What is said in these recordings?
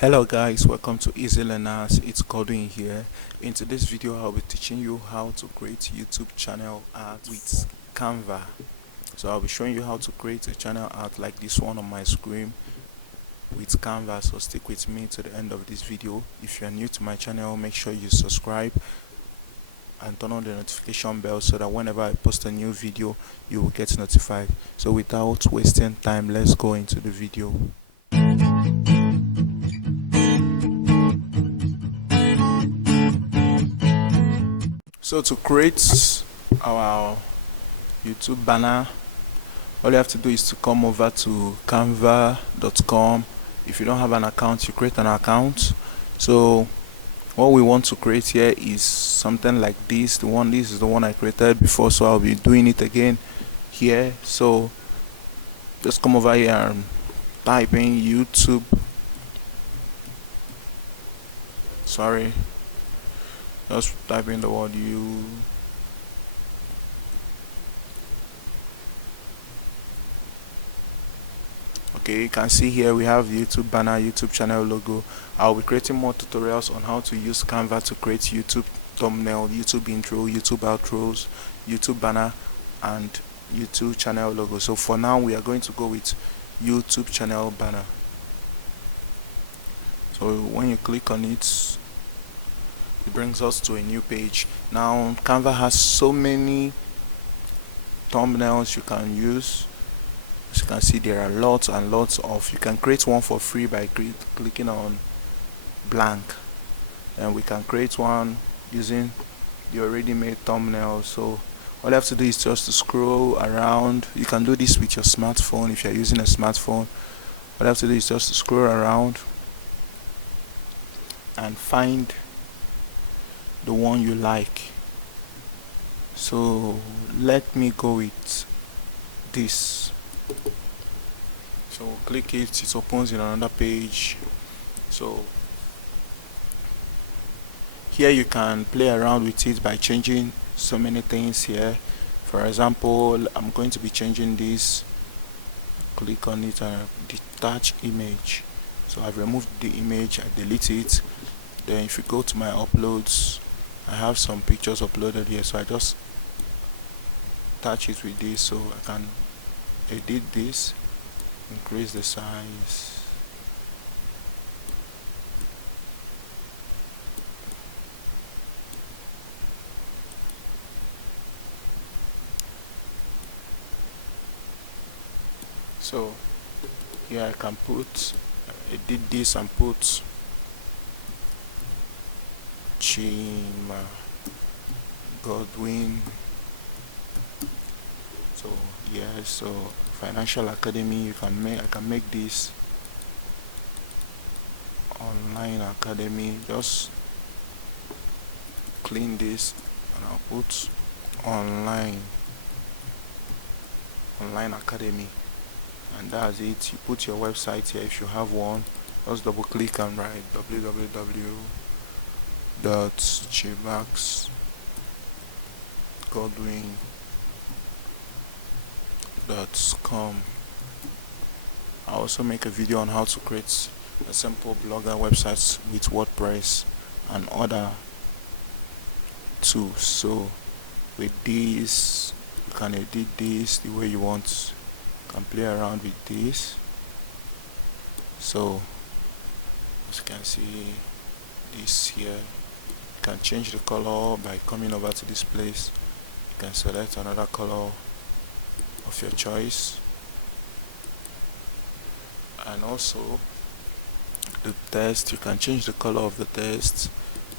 Hello guys, welcome to Easy Learners. It's Godwin here. In today's video I'll be teaching you how to create YouTube channel art with Canva. So I'll be showing you how to create a channel art like this one on my screen with Canva. So stick with me to the end of this video. If you're new to my channel, make sure you subscribe and turn on the notification bell so that whenever I post a new video you will get notified. So without wasting time, let's go into the video. So to create our YouTube banner, all you have to do is to come over to canva.com. If you don't have an account, you create an account. So what we want to create here is something like this. This is the one I created before, so I'll be doing it again here. So just come over here and type in YouTube. Just type in the word you. Okay, you can see here we have YouTube banner, YouTube channel logo. I'll be creating more tutorials on how to use Canva to create YouTube thumbnail, YouTube intro, YouTube outros, YouTube banner, and YouTube channel logo. So for now we are going to go with YouTube channel banner. So when you click on it, it brings us to a new page. Now Canva has so many thumbnails you can use. As you can see, there are lots and lots of. You can create one for free by clicking on blank, and we can create one using the already made thumbnail. So all you have to do is just to scroll around. You can do this with your smartphone if you're using a smartphone. All you have to do is just to scroll around and find the one you like. So let me go with this. So click it opens in another page. So here you can play around with it by changing so many things here. For example, I'm going to be changing this. Click on it and detach image. So I've removed the image, I delete it. Then if you go to my uploads, I have some pictures uploaded here, so I just attach it with this. So I can edit this, increase the size, so here I can edit this and put Chima Godwin. So yeah, so Financial Academy, I can make this Online Academy. Just clean this and I'll put Online Academy, and that's it. You put your website here if you have one. Just double click and write www.chimaxgodwin.com. I also make a video on how to create a simple blogger websites with WordPress and other tools. So with this, you can edit this the way you want. You can play around with this. So as you can see this here, you can change the color by coming over to this place. You can select another color of your choice, and also the text, you can change the color of the text,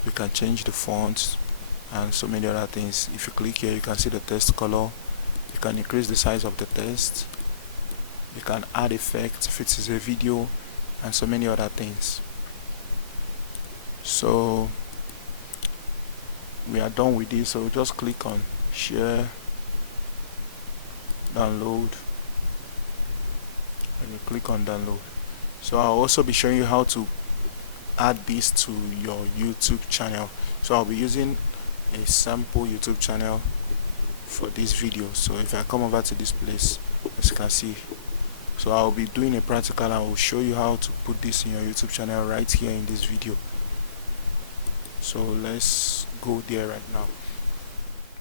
you can change the font and so many other things. If you click here, you can see the text color. You can increase the size of the text, you can add effects if it is a video, and so many other things. So we are done with this, so just click on share, download, and you click on download. So I'll also be showing you how to add this to your YouTube channel. So I'll be using a sample YouTube channel for this video. So if I come over to this place, as you can see, So I'll be doing a practical and I will show you how to put this in your YouTube channel right here in this video. So let's go there right now.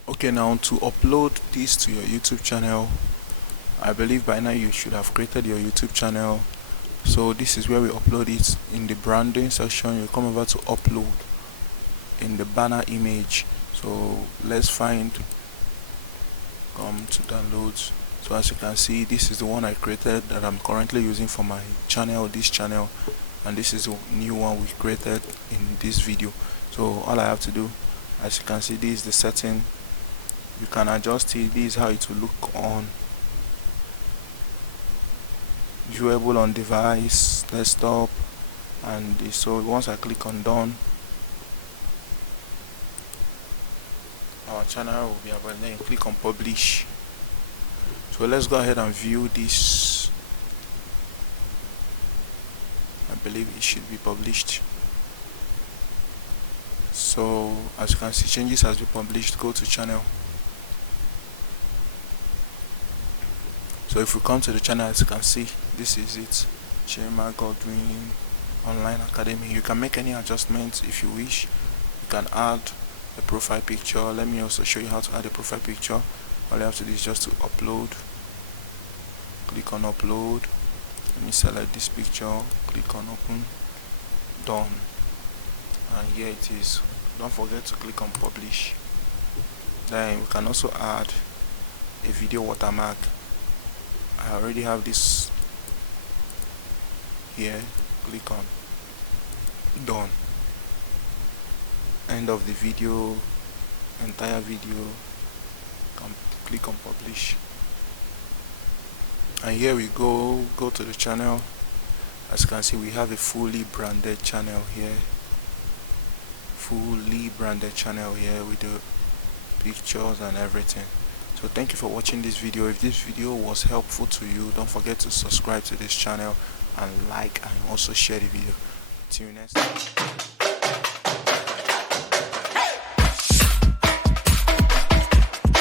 Okay, now to upload this to your YouTube channel, I believe by now you should have created your YouTube channel. So this is where we upload it. In the branding section, you come over to upload in the banner image. So let's come to downloads. So as you can see, this is the one I created that I'm currently using for my channel, this channel, and this is the new one we created in this video. So all I have to do, as you can see, this is the setting. You can adjust it. This is how it will look on viewable on device, desktop, and this. So once I click on done, our channel will be available. Then you click on publish. So let's go ahead and view this. I believe it should be published. So as you can see, changes has been published. Go to channel. So if we come to the channel, as you can see, this is it. Chema Godwin Online Academy. You can make any adjustments if you wish. You can add a profile picture. Let me also show you how to add a profile picture. All you have to do is just to upload. Click on upload. Let me select this picture. Click on open. Done. And here it is. Don't forget to click on publish. Then we can also add a video watermark. I already have this here. Click on done. End of the video, entire video. Click on publish. And here we go to the channel. As you can see, we have a fully branded channel here. Fully branded channel here with the pictures and everything. So thank you for watching this video. If this video was helpful to you, don't forget to subscribe to this channel and like and also share the video. See you next time.